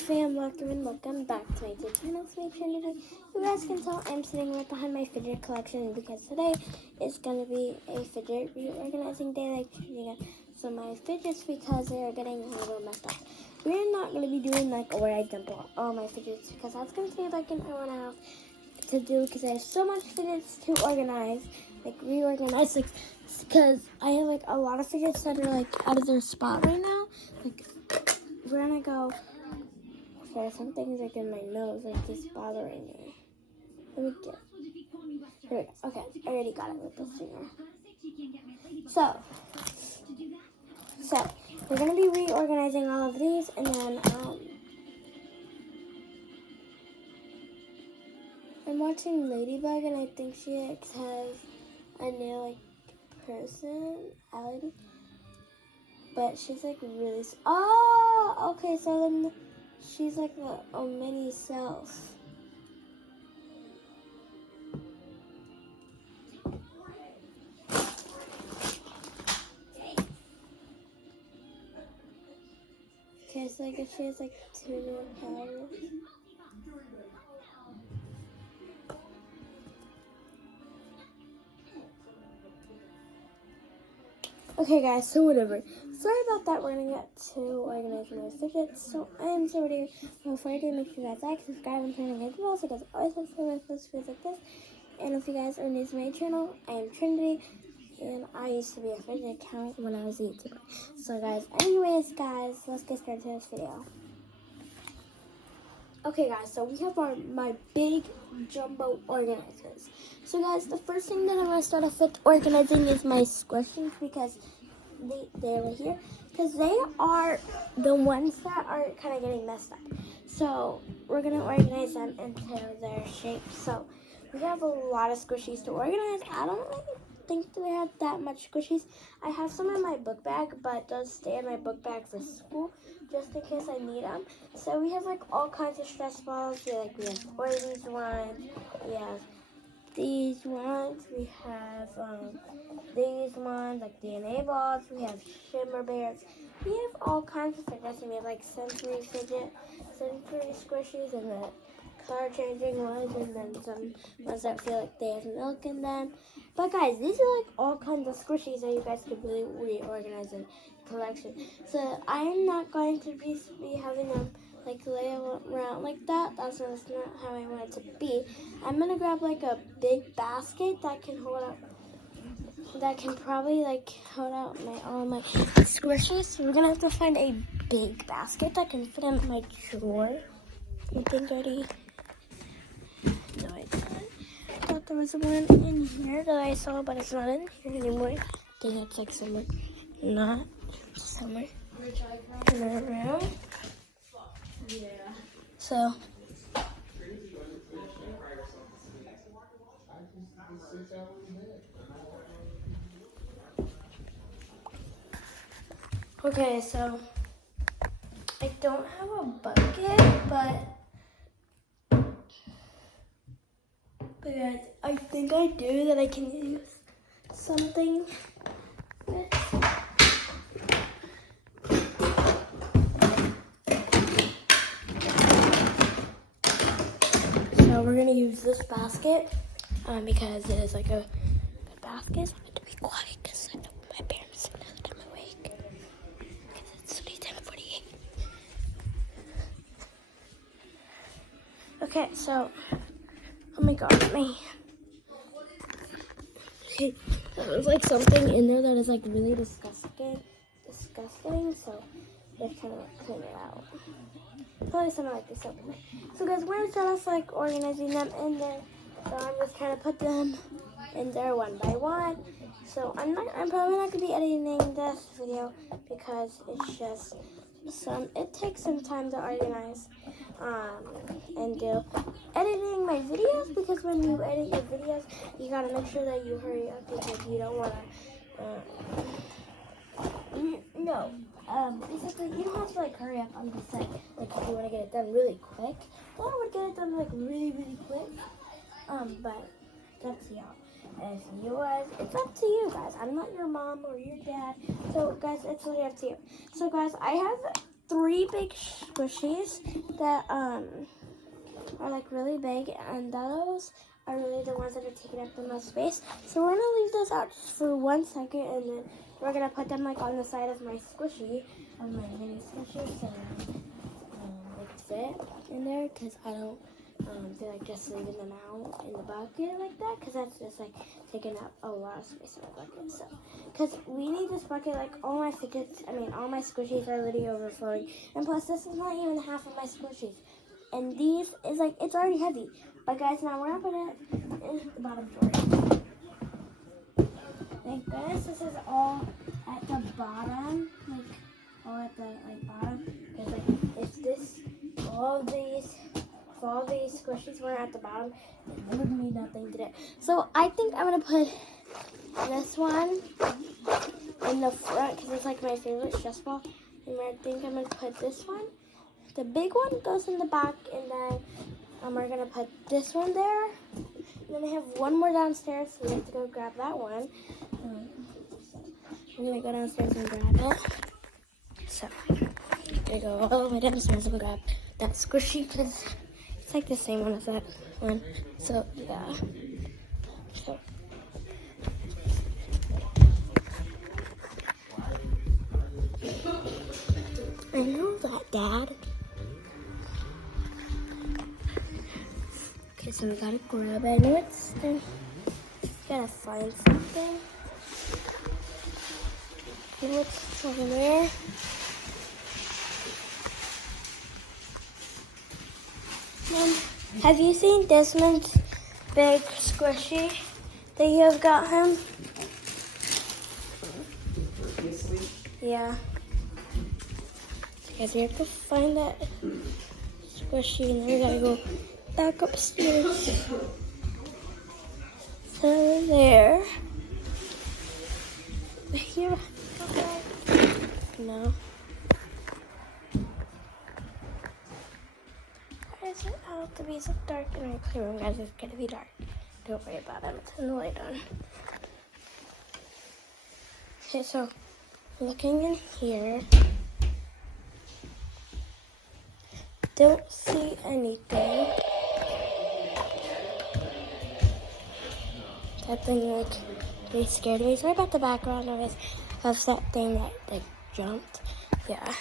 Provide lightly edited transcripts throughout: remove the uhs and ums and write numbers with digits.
fam, welcome back to my YouTube channel. It's me, Trinity. You guys can tell I'm sitting right behind my fidget collection because today is going to be a fidget reorganizing day, like Trinity got some of my fidgets because they are getting a little messed up. We're not going to be doing like where I dump all my fidgets because that's going to take like an hour and a half to do because I have so much fidgets to organize, like reorganize, like because I have like a lot of fidgets that are like out of their spot right now. Like we're gonna go. Sorry, something's like in my nose, like just bothering me. Let me get. Here we go. Okay, I already got it with the finger. So we're gonna be reorganizing all of these, and then I'm watching Ladybug, and I think she like, has a new like person, Ellen, but she's like really. Oh, okay. So then she's like a mini self. Okay, so I guess she has like 2 new powers. Okay guys, so whatever. Sorry about that, we're gonna get to organizing my fidgets. So I am so ready. Before I do, make sure you guys like, subscribe, and turn on notifications because I always have some first videos like this. And if you guys are new to my channel, I am Trinity, and I used to be a fidget account when I was a YouTuber. So guys, anyways guys, let's get started to this video. Okay guys, so we have my big jumbo organizers. So guys, the first thing that I'm going to start off with organizing is my squishies because they're right here. Because they are the ones that are kind of getting messed up. So we're going to organize them into their shape. So we have a lot of squishies to organize. I don't really think that I have that much squishies. I have some in my book bag, but those stay in my book bag for school just in case I need them. So we have like all kinds of stress balls. We have these ones, we have these ones, we have these ones, like DNA balls, we have shimmer bears. We have all kinds of fidgets. We have like sensory squishies, and the color changing ones, and then some ones that feel like they have milk in them. But guys, these are like all kinds of squishies that you guys could really reorganize in collection. So I'm not going to be having them like lay around like that. That's not how I want it to be. I'm gonna grab like a big basket that can hold up, that can probably like hold out all my squishies. So we're gonna have to find a big basket that can fit in my drawer. I think already. No, I didn't. I thought there was one in here that I saw, but it's not in here anymore. I think it's like somewhere, not somewhere in our room. Yeah. So. Okay, so I don't have a bucket, but guys, I think I do that I can use something with. So we're gonna use this basket because it is like a good basket. So I'm going to be quiet because I know my parents know that I'm awake because it's only 10:48. Okay, so oh my god, okay, there's like something in there that is like really disgusting. So let's kind of clean it out. Probably something like this over there. So guys, we're instead of like organizing them in there. So I'm just trying to put them in there one by one. So I'm probably not gonna be editing this video because it's just it takes some time to organize and do editing my videos, because when you edit your videos you gotta make sure that you hurry up because you don't wanna basically you don't have to like hurry up. I'm just saying, like if you want to get it done really quick, then I would get it done like really quick. But it's up to y'all. And if you guys, it's up to you guys. I'm not your mom or your dad. So guys, it's really up to you. So guys, I have 3 big squishies that are like really big, and those are really the ones that are taking up the most space. So we're gonna leave those out just for 1 second, and then we're gonna put them like on the side of my squishy, of my mini squishy, so they can fit in there, because I don't feel like just leaving them out in the bucket like that, because that's just like taking up a lot of space in the bucket. So because we need this bucket, like all my squishies are literally overflowing, and plus this is not even half of my squishies, and these is like, it's already heavy. But guys, now we're gonna put it in the bottom drawer. Thank goodness this is all at the bottom, like all at the bottom. Because like if all these squishies were at the bottom, it would mean nothing today. So I think I'm gonna put this one in the front because it's like my favorite stress ball. And I think I'm gonna put this one. The big one goes in the back, and then we're gonna put this one there. And then I have one more downstairs, so we have to go grab that one. We're gonna go downstairs and grab it. So we go all the way downstairs and grab that squishy, because it's like the same one as that one. So yeah. So I know that, Dad. Okay, so we gotta grab it. I know it's there. Gotta find something. I know it's over there. Have you seen Desmond's big squishy that you have got him? Yeah. Guys, we have to find that squishy, and then we gotta go back upstairs. So there. Here. Okay. No. Why is it out to be so dark in my playroom, guys? It's gonna be dark. Don't worry about it. I'm turning the light on. Okay, so looking in here. Don't see anything. That thing like really scared me. Sorry about the background noise. That's that thing that like jumped. Yeah.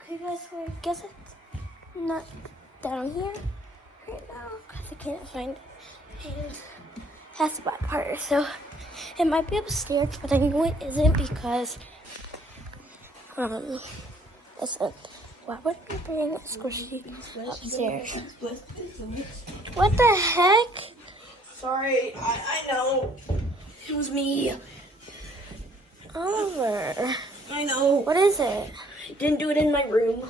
Okay guys, so I guess it's not down here right now because I can't find it. And that's the bad part. So it might be upstairs, but I know it isn't because listen, why would we bring a squishy upstairs? What the heck? Sorry, I know. It was me. Oliver. I know. What is it? I didn't do it in my room.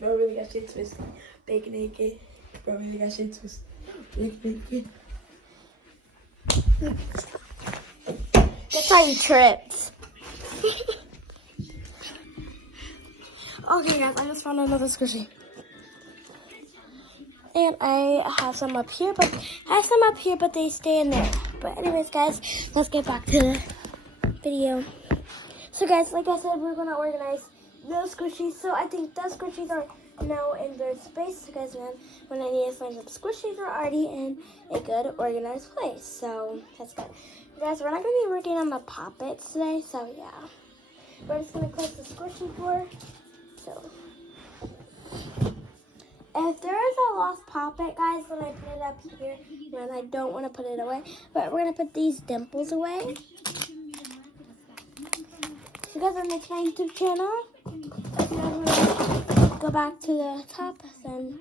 Bro, really got shit twisted. Bacon naked. Bro, really got shit twisted. Bacon. That's how you tripped. Okay guys, I just found another squishy. And I have some up here, but they stay in there. But anyways guys, let's get back to the video. So guys, like I said, we're gonna organize those squishies. So I think those squishies are now in their space. So guys, when I need to find some squishies, are already in a good organized place. So that's good. Guys, we're not gonna be working on the poppets today, so yeah. We're just gonna close the squishy door. So if there is a lost poppet, guys, then I put it up here, and I don't want to put it away. But we're gonna put these dimples away. If you guys are new to my YouTube channel, if you guys want to go back to the top, then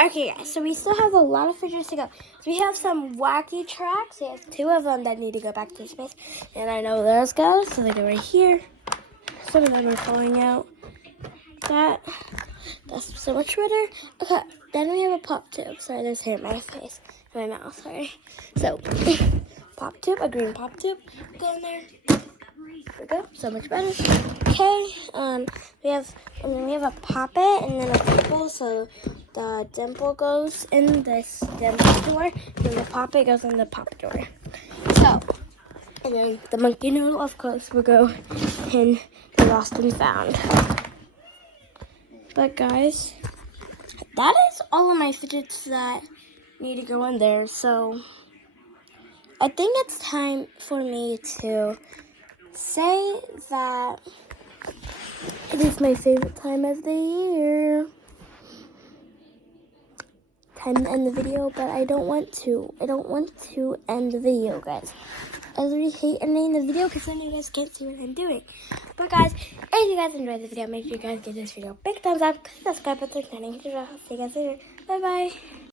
okay, guys. So we still have a lot of fidgets to go. So we have some wacky tracks. We have 2 of them that need to go back to space, and I know those go, so they go right here. Some of them are falling out. That's so much better. Okay, then we have a pop tube. Sorry, there's hair in my face, in my mouth. Sorry. So, pop tube, a green pop tube. Go in there. There we go. So much better. Okay. We have a poppet and then a dimple. So the dimple goes in this dimple door, and then the poppet goes in the pop door. So And then the monkey noodle, of course, will go in the lost and found. But guys, that is all of my fidgets that need to go in there. So I think it's time for me to say that it is my favorite time of the year. Time to end the video, but I don't want to. I don't want to end the video, guys. I really hate ending the video because then you guys can't see what I'm doing. But guys, if you guys enjoyed the video, make sure you guys give this video a big thumbs up, subscribe, and click the notification bell. See you guys later. Bye bye.